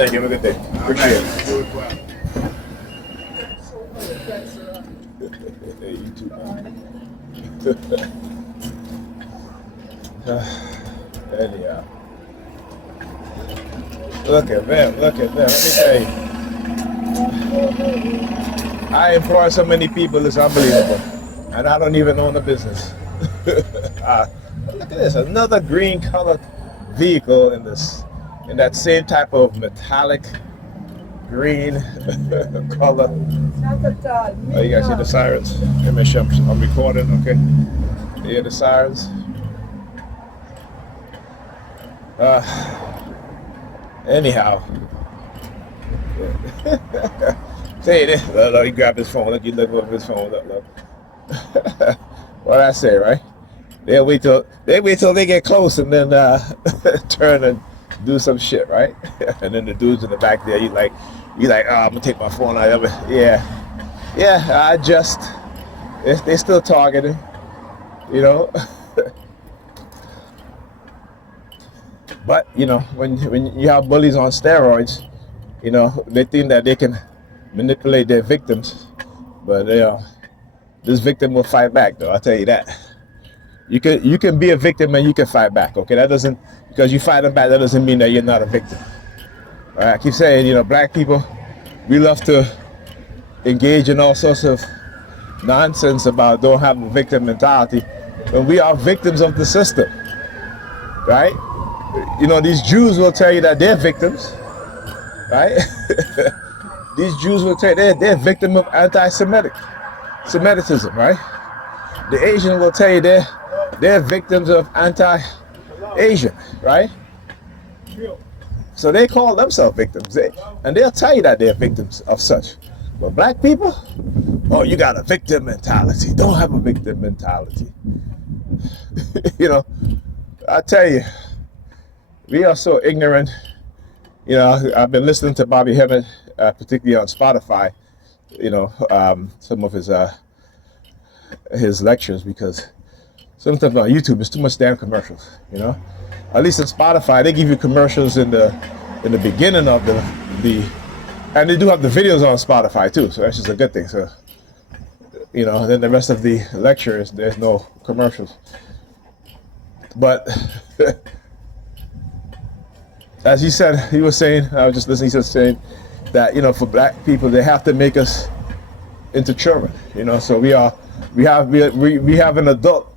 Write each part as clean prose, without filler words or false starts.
Thank you. Have a good day. Appreciate it. Hey, you too, man. Anyhow. Look at them. Look at them. Let me tell you. I employ so many people, it's unbelievable. And I don't even own a business. Look at this. Another green colored vehicle in that same type of metallic green color. Oh, you guys see the sirens? Let me show them. I'm recording, okay? You hear the sirens? Anyhow. Say this. Look, he grabbed his phone. Look, you look over his phone. Look. What I say, right? They wait till they get close and then turn and do some shit, right? And then the dudes in the back there, you like, oh, I'm gonna take my phone out of it. Yeah. I just, they still targeting, you know. But you know, when you have bullies on steroids, you know, they think that they can manipulate their victims, but this victim will fight back, though. I'll tell you that. You can be a victim and you can fight back. Okay, that doesn't, because you fight them back, that doesn't mean that you're not a victim. All right, I keep saying, you know, black people, we love to engage in all sorts of nonsense about don't have a victim mentality, when we are victims of the system, right? You know, these Jews will tell you that they're victims, right? These Jews will tell you they're victim of Semitism, right? The Asian will tell you they're victims of anti-Asian, right? So they call themselves victims, and they'll tell you that they're victims of such. But black people, oh, you got a victim mentality. Don't have a victim mentality. You know, I tell you, we are so ignorant. You know, I've been listening to Bobby Hemmett, particularly on Spotify, you know, some of his lectures, because sometimes on YouTube there's too much damn commercials, you know. At least on Spotify they give you commercials in the beginning of the and they do have the videos on Spotify too, so that's just a good thing. So, you know, then the rest of the lectures there's no commercials. But as he said, he was saying, I was just listening, he was saying that, you know, for black people they have to make us into children, you know. So we have an adult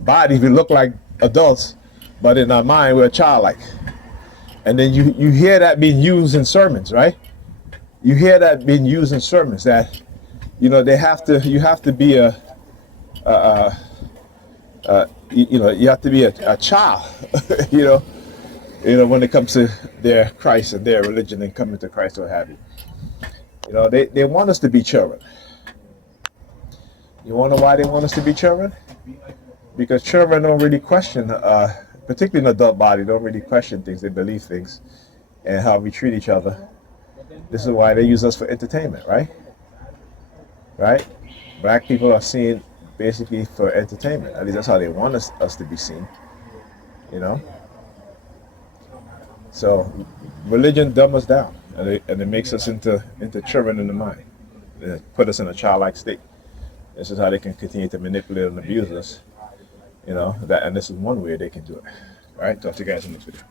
body, we look like adults, but in our mind we're childlike. And then you hear that being used in sermons, right? You hear that being used in sermons, that, you know, you have to be you have to be a child, you know, when it comes to their Christ and their religion and coming to Christ or what have you. You know, they want us to be children. You wanna know why they want us to be children? Because children don't really question, particularly in adult body, don't really question things. They believe things and how we treat each other. This is why they use us for entertainment, right? Right? Black people are seen basically for entertainment. At least that's how they want us to be seen, you know? So religion dumbs us down, and it makes us into children in the mind. It put us in a childlike state. This is how they can continue to manipulate and abuse us, you know, and this is one way they can do it. All right, talk to you guys in this video.